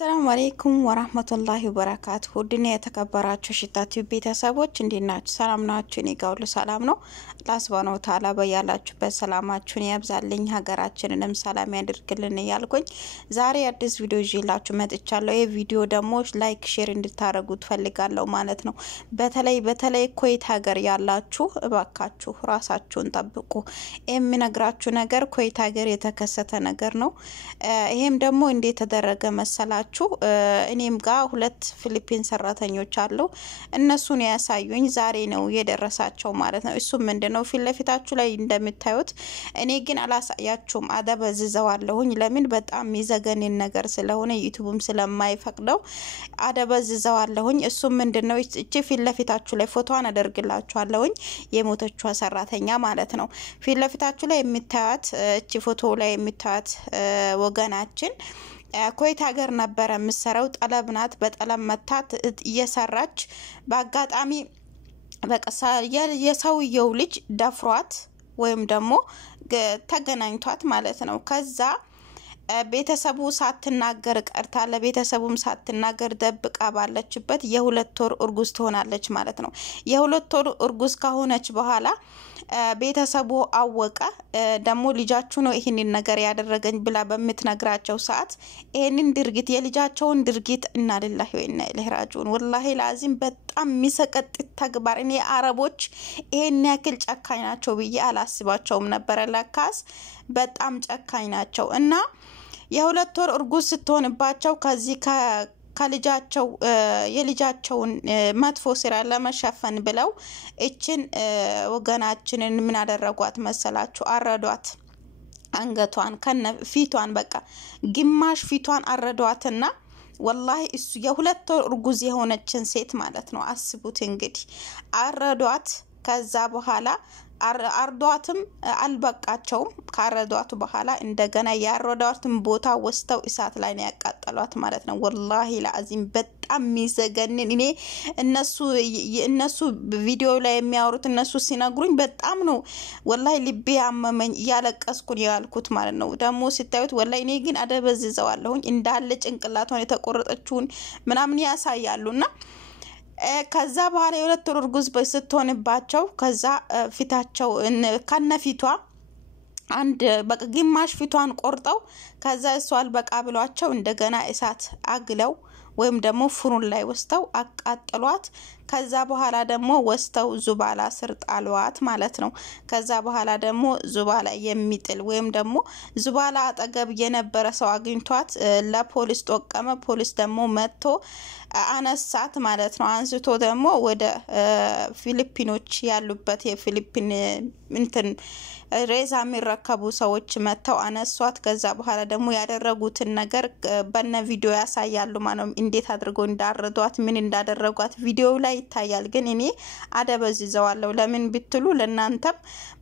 السلام عليكم ورحمة الله وبركاته. ودنيا تكبراتشو شتاتو ቤተሰቦች እንዴት ናችሁ? ሰላም ናችሁ? እኔ ጋር ሁሉ ሰላም ነው። አላህ Subhanahu Wa Ta'ala በያላችሁበት ሰላማችሁን ያብዛልኝ፣ ሀገራችንንም ሰላም ያድርግልን እያልኩኝ ዛሬ አዲስ ቪዲዮ ይዤላችሁ መጥቻለሁ። ይሄ ቪዲዮ ደግሞ ላይክ ሼር እንድታረጉት ፈልጋለሁ ማለት ነው። በተለይ ኩዌት ሀገር ያላችሁ እባካችሁ ራሳችሁን ጠብቁ። የምነግራችሁ ነገር ኩዌት ሀገር የተከሰተ ነገር ነው። ይሄም ደግሞ እንዴት ተደረገ መሰላችሁ? እኔም ጋር ሁለት ፊሊፒን ሰራተኞች አሉ። እነሱን ያሳዩኝ ዛሬ ነው የደረሳቸው ማለት ነው። እሱ ምንድነው ፊልፊታችሁ ላይ እንደምታዩት እኔ ግን አላሳያችሁም፣ አደበዝዘዋለሁኝ። ለምን በጣም የሚዘገንን ነገር ስለሆነ ዩቲዩብም ስለማይፈቅደው አደበዝዘዋለሁኝ። እሱ ምንድነው እቺ ፊልፊታችሁ ላይ ፎቶዋን አደርግላችኋለሁኝ፣ የሞተችዋ ሰራተኛ ማለት ነው። ፊልፊታችሁ ላይ የምታዩት እቺ ፎቶ ላይ የምታዩት ወገናችን ኩዌት ሀገር ነበር መስራው ጠለብናት በጠለም መታት እየሰራች በአጋጣሚ በቀሳ የሰውየው ልጅ ደፍሯት ወይም ደግሞ ተገናኝቷት ማለት ነው። ከዛ ቤተሰቡ ሳትናገር ቀርታ ለቤተሰቡም ሳትናገር ደብቃ ባለችበት የሁለት ወር እርጉዝ ትሆናለች ማለት ነው። የሁለት ወር እርጉዝ ከሆነች በኋላ ቤተሰቡ አወቀ። ደሞ ልጃችሁ ነው ይሄንን ነገር ያደረገኝ ብላ በመትነግራቸው ሰዓት ይሄንን ድርጊት የልጃቸውን ድርጊት እና ለላሂ ወኢና ኢለይሂ ራጂዑን ወላሂ ላዚም በጣም ሚሰቀጥ ተግባር። እኔ አረቦች ይሄን ያክል ጨካኝ ናቸው ብዬ አላስባቸውም ነበር። ለካስ በጣም ጨካኝ ናቸው። እና የሁለት ወር እርጉዝ ስትሆንባቸው ከዚህ ከልጃቸው የልጃቸውን መጥፎ ስራ ለመሸፈን ብለው እቺን ወገናችንን ምን አደረጓት መሰላችሁ? አረዷት። አንገቷን ከነ ፊቷን በቃ ግማሽ ፊቷን አረዷትና ወላሂ እሱ የሁለት ወር እርጉዝ የሆነችን ሴት ማለት ነው። አስቡት እንግዲህ አረዷት። ከዛ በኋላ አርዷትም አልበቃቸውም። ካረዷት በኋላ እንደገና ያረዷትን ቦታ ወስተው እሳት ላይ ነው ያቃጠሏት ማለት ነው። ወላሂ ለአዚም በጣም ሚዘገንን። እኔ እነሱ ቪዲዮ ላይ የሚያወሩት እነሱ ሲነግሩኝ በጣም ነው ወላሂ ልቤ ያመመኝ፣ ያለቀስኩኝ ያልኩት ማለት ነው። ደሞ ሲታዩት ወላሂ እኔ ግን አደበዝዘዋለሁኝ እንዳለ ጭንቅላቷን የተቆረጠችውን ምናምን ያሳያሉና ከዛ በኋላ የሁለት ወር እርጉዝ ስትሆንባቸው ከዛ ፊታቸው ከነፊቷ አንድ በቃ ግማሽ ፊቷን ቆርጠው ከዛ እሷል በቃ ብሏቸው እንደገና እሳት አግለው ወይም ደግሞ ፍሩን ላይ ወስተው አቃጠሏት። ከዛ በኋላ ደግሞ ወስተው ዙባላ ስር ጣሏት ማለት ነው። ከዛ በኋላ ደግሞ ዙባላ የሚጥል ወይም ደግሞ ዙባላ አጠገብ የነበረ ሰው አግኝቷት ለፖሊስ ተወቀመ። ፖሊስ ደግሞ መጥቶ አነሳት ማለት ነው። አንስቶ ደግሞ ወደ ፊሊፒኖች ያሉበት የፊሊፒን እንትን ሬዛ የሚረከቡ ሰዎች መተው አነሷት። ከዛ በኋላ ደግሞ ያደረጉትን ነገር በነ ቪዲዮ ያሳያሉ ማለት ነው። እንዴት አድርገው እንዳረዷት ምን እንዳደረጓት ቪዲዮ ላይ ይታያል። ግን እኔ አደበዝዘዋለሁ። ለምን ብትሉ ለናንተም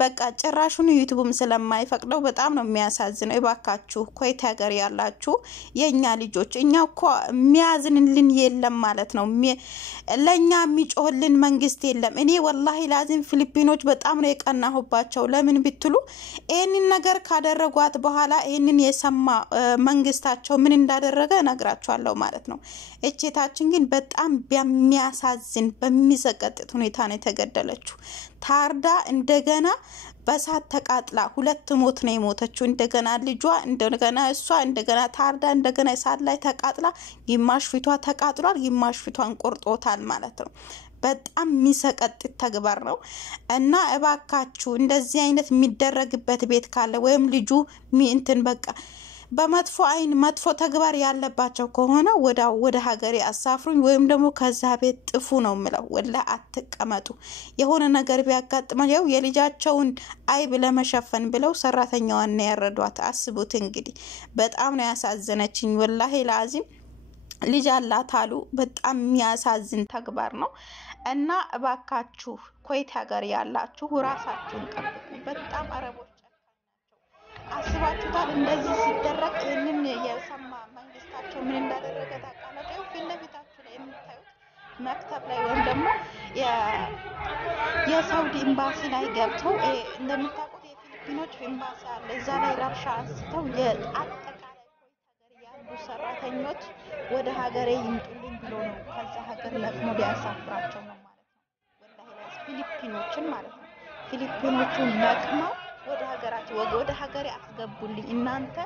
በቃ ጭራሹን ዩቲዩብም ስለማይፈቅደው በጣም ነው የሚያሳዝነው። እባካችሁ ኩዌት ሀገር ያላችሁ የኛ ልጆች እኛ እኮ የሚያዝንልን የለም ማለት ነው። ለኛ የሚጮህልን መንግስት የለም። እኔ ወላሂ ላዚም ፊሊፒኖች በጣም ነው የቀናሁባቸው። ለምን ብትሉ ይሄንን ነገር ካደረጓት በኋላ ይሄንን የሰማ መንግስታቸው ምን እንዳደረገ ነግራችኋለሁ ማለት ነው። እቺታችን ግን በጣም በሚያሳዝን በሚዘቀጥጥ ሁኔታ ነው የተገደለችው። ታርዳ እንደገና በሳት ተቃጥላ ሁለት ሞት ነው የሞተችው። እንደገና ልጇ እንደገና እሷ እንደገና ታርዳ እንደገና እሳት ላይ ተቃጥላ ግማሽ ፊቷ ተቃጥሏል፣ ግማሽ ፊቷን ቆርጦታል ማለት ነው። በጣም ሚሰቀጥጥ ተግባር ነው። እና እባካችሁ እንደዚህ አይነት የሚደረግበት ቤት ካለ ወይም ልጁ እንትን በቃ በመጥፎ አይን መጥፎ ተግባር ያለባቸው ከሆነ ወደ ሀገሬ አሳፍሩኝ ወይም ደግሞ ከዛ ቤት ጥፉ ነው ምለው። ወላ አትቀመጡ። የሆነ ነገር ቢያጋጥመው የልጃቸውን አይብ ለመሸፈን ብለው ሰራተኛዋን ያረዷት። አስቡት እንግዲህ በጣም ነው ያሳዘነችኝ ወላሂ ላዚም። ልጅ አላት አሉ። በጣም የሚያሳዝን ተግባር ነው። እና እባካችሁ ኩዌት ሀገር ያላችሁ ራሳችሁን ጠብቁ። በጣም አረቦች አስባችሁታል? እንደዚህ ሲደረግ ይሄንን የሰማ መንግስታቸው ምን እንዳደረገ ታውቃላችሁ? ፊልፊታችሁ ላይ የምታዩት መክተብ ላይ ወይም ደግሞ የሳውዲ ኤምባሲ ላይ ገብተው እንደምታውቁት የፊሊፒኖች ኤምባሲ አለ። እዛ ላይ ረብሻ አንስተው የአጠቃላይ ኩዌት ሀገር ያሉ ሰራተኞች ወደ ሀገሬ ይምጡልኝ ብሎ ነው ከዛ ሀገር ለቅሞ ሊያሳፍራቸው ነው ማለት ነው። ወላሂ ፊሊፒኖችን ማለት ነው። ፊሊፒኖቹን ለቅመው ወደ ሀገሬ አስገቡልኝ እናንተ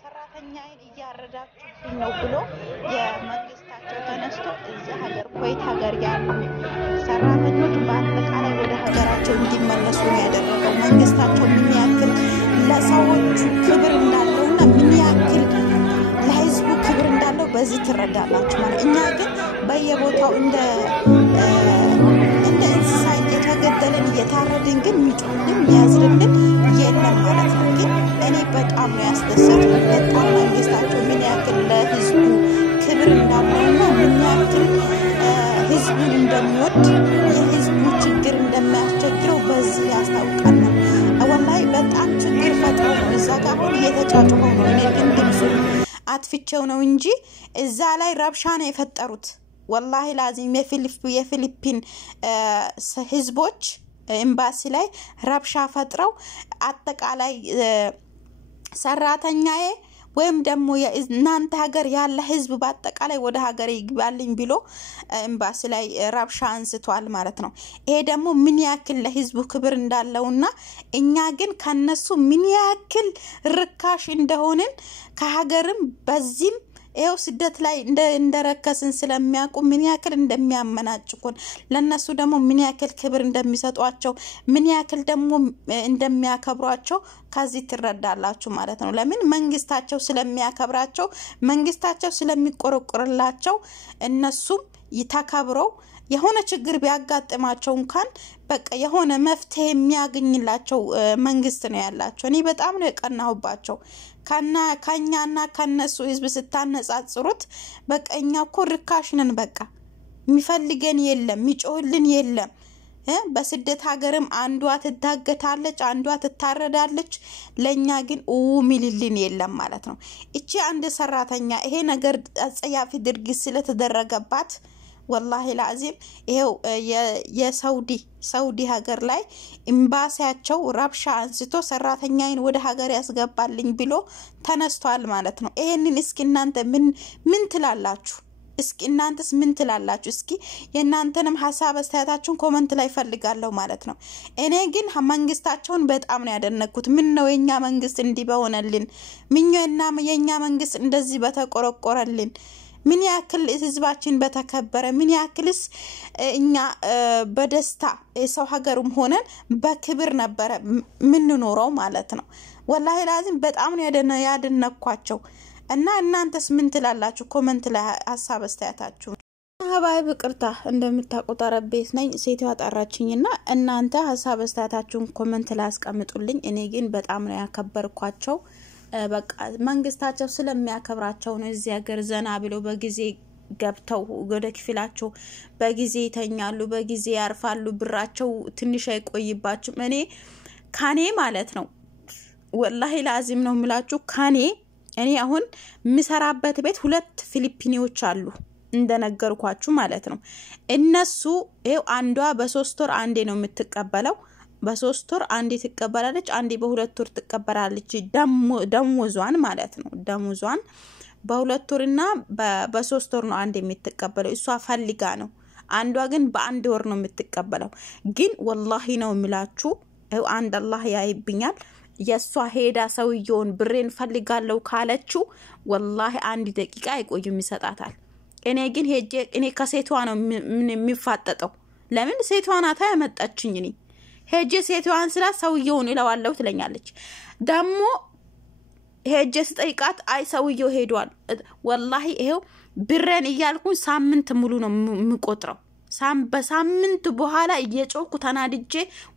ሰራተኛዬን እያረዳችሁብኝ ነው ብሎ የመንግስታቸው ተነስቶ እዛ ሀገር ኮይት ሀገር ያሉ ሰራተኞች በአጠቃላይ ወደ ሀገራቸው እንዲመለሱ ነው ያደረገው። መንግስታቸው ምን ያክል ለሰዎቹ ክብር እንዳለውና ምን ያክል ለህዝቡ ክብር እንዳለው በዚህ ትረዳላችሁ ማለት። እኛ ግን በየቦታው እንደ እንስሳ እየተገደልን እየታረድን ግን የሚጮህልን የሚያዝርልን የለም ማለት ነው። ግን እኔ በጣም ነው ያስደሰተኝ። በጣም መንግስታቸው ምን ያክል ለህዝቡ ክብር እንዳለውና ምን ያክል ህዝቡን እንደሚወድ የህዝቡ ችግር እንደሚያስቸግረው በዚህ ያስታውቃል። ወላሂ በጣም ችግር ፈጥረው ነው እዛ ጋር አሁን እየተጫጩኸው ነው። እኔ ግን ድምፁን አጥፍቼው ነው እንጂ እዛ ላይ ረብሻ ነው የፈጠሩት። ወላሂ ላዚም የፊሊፒን ህዝቦች ኤምባሲ ላይ ረብሻ ፈጥረው አጠቃላይ ሰራተኛዬ ወይም ደግሞ የእናንተ ሀገር ያለ ህዝብ በአጠቃላይ ወደ ሀገር ይግባልኝ ብሎ ኤምባሲ ላይ ረብሻ አንስቷል ማለት ነው። ይሄ ደግሞ ምን ያክል ለህዝቡ ክብር እንዳለውና እኛ ግን ከነሱ ምን ያክል ርካሽ እንደሆንን ከሀገርም በዚህም ይሄው ስደት ላይ እንደረከስን ስለሚያውቁ ምን ያክል እንደሚያመናጭቁን ለነሱ ደግሞ ምን ያክል ክብር እንደሚሰጧቸው ምን ያክል ደግሞ እንደሚያከብሯቸው ከዚህ ትረዳላችሁ ማለት ነው። ለምን መንግስታቸው ስለሚያከብራቸው መንግስታቸው ስለሚቆረቆርላቸው እነሱም ይተከብረው የሆነ ችግር ቢያጋጥማቸው እንኳን በቃ የሆነ መፍትሄ የሚያገኝላቸው መንግስት ነው ያላቸው። እኔ በጣም ነው የቀናሁባቸው። ከኛና ከነሱ ህዝብ ስታነጻጽሩት በቃ እኛ እኮ ርካሽ ነን። በቃ የሚፈልገን የለም የሚጮህልን የለም። በስደት ሀገርም አንዷ ትታገታለች አንዷ ትታረዳለች። ለኛ ግን ሚልልን የለም ማለት ነው። እቺ አንድ ሰራተኛ ይሄ ነገር አጸያፊ ድርጊት ስለተደረገባት والله العظيم ይሄው የሳውዲ ሀገር ላይ ኤምባሲያቸው ረብሻ አንስቶ ሰራተኛዬን ወደ ሀገር ያስገባልኝ ብሎ ተነስቷል ማለት ነው። ይሄንን እስኪ እናንተ ምን ትላላችሁ? እስኪ እናንተስ ምን ትላላችሁ? እስኪ የናንተንም ሐሳብ አስተያየታችሁን ኮሜንት ላይ ፈልጋለሁ ማለት ነው። እኔ ግን መንግስታቸውን በጣም ነው ያደነኩት። ምን ነው የኛ መንግስት እንዲበሆነልን ምንየና የኛ መንግስት እንደዚህ በተቆረቆረልን ምን ያክል ህዝባችን በተከበረ ምን ያክልስ እኛ በደስታ የሰው ሀገሩም ሆነን በክብር ነበር ምን ኖረው ማለት ነው። والله لازم በጣም ነው ያደነኳቸው። እና እናንተስ ምን ትላላችሁ? ኮሜንት ላይ ሐሳብ አስተያየታችሁ ሀባይ በቅርታ እንደምታቆጣረበት ነኝ ሴትዋ ጠራችኝና እናንተ ሐሳብ አስተያየታችሁን ኮሜንት ላይ አስቀምጡልኝ። እኔ ግን በጣም ነው ያከበርኳቸው። በቃ መንግስታቸው ስለሚያከብራቸው ነው እዚህ ሀገር ዘና ብለው በጊዜ ገብተው ወደ ክፍላቸው በጊዜ ይተኛሉ በጊዜ ያርፋሉ። ብራቸው ትንሽ አይቆይባችም። ካኔ ማለት ነው والله لازم ነው ምላችሁ እኔ አሁን ምሰራበት ቤት 2 ፊሊፒኒዎች አሉ እንደነገርኳችሁ ማለት ነው። እነሱ አንዷ በ3 ወር አንዴ ነው የምትቀበለው። በ3 ወር አንዴ ትቀበላለች አንዴ በ2 ወር ትቀበላለች። ደሞዟን ማለት ነው። ደሞዟን በ2 ወርና በ3 ወር ነው አንዴ የምትቀበለው። እሷ ፈልጋ ነው። አንዷ ግን በአንድ ወር ነው የምትቀበለው። ግን والله ነው ምላችሁ አንድ አላህ ያይብኛል። የሷ ሄዳ ሰውየውን ብሬን ፈልጋለው ካለችው والله አንድ ደቂቃ አይቆይም ይሰጣታል። እኔ ግን እኔ ከሴቷ ነው የሚፋጠጠው። ለምን ሴቷ ናታ ያመጣችኝ እኔ ሄጄ ሴቷን ስላ ሰውየውን ይለዋለው ትለኛለች። ደሞ ሄጄ ስጠይቃት አይ ሰውየው ሄዷል። والله ይሄው ብሬን ይያልኩኝ ሳምንት ሙሉ ነው ምቆጥረው። በሳምንት በኋላ እየጮኩ ተናድጄ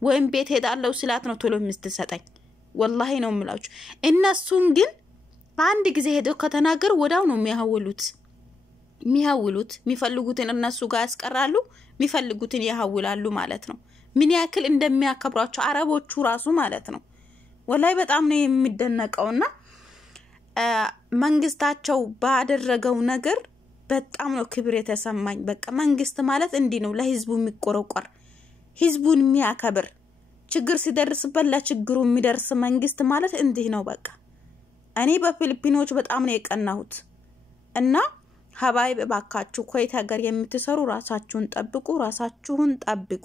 ወይም ቤት ሄዳለው ስላት ነው ቶሎ ምስትሰጠኝ። والله ነው ምላችሁ። እነሱን ግን በአንድ ጊዜ ሄደው ከተናገሩ ወዳው ነው የሚያውሉት የሚፈልጉትን እነሱ ጋር ያስቀራሉ የሚፈልጉትን ያውላሉ ማለት ነው። ምን ያክል እንደሚያከብሯቸው አረቦቹ ራሱ ማለት ነው። والله በጣም ነው የሚደነቀውና መንግስታቸው ባደረገው ነገር በጣም ነው ክብር የተሰማኝ። በቃ መንግስት ማለት እንዲህ ነው ለህዝቡ የሚቆረቆር ህዝቡን የሚያከብር ችግር ሲደርስበት ለችግሩ የሚደርስ መንግስት ማለት እንዲህ ነው። በቃ እኔ በፊሊፒኖች በጣም ነው የቀናሁት እና ሀባይብ ባካችሁ ኮይት ሀገር የምትሰሩ ራሳችሁን ጠብቁ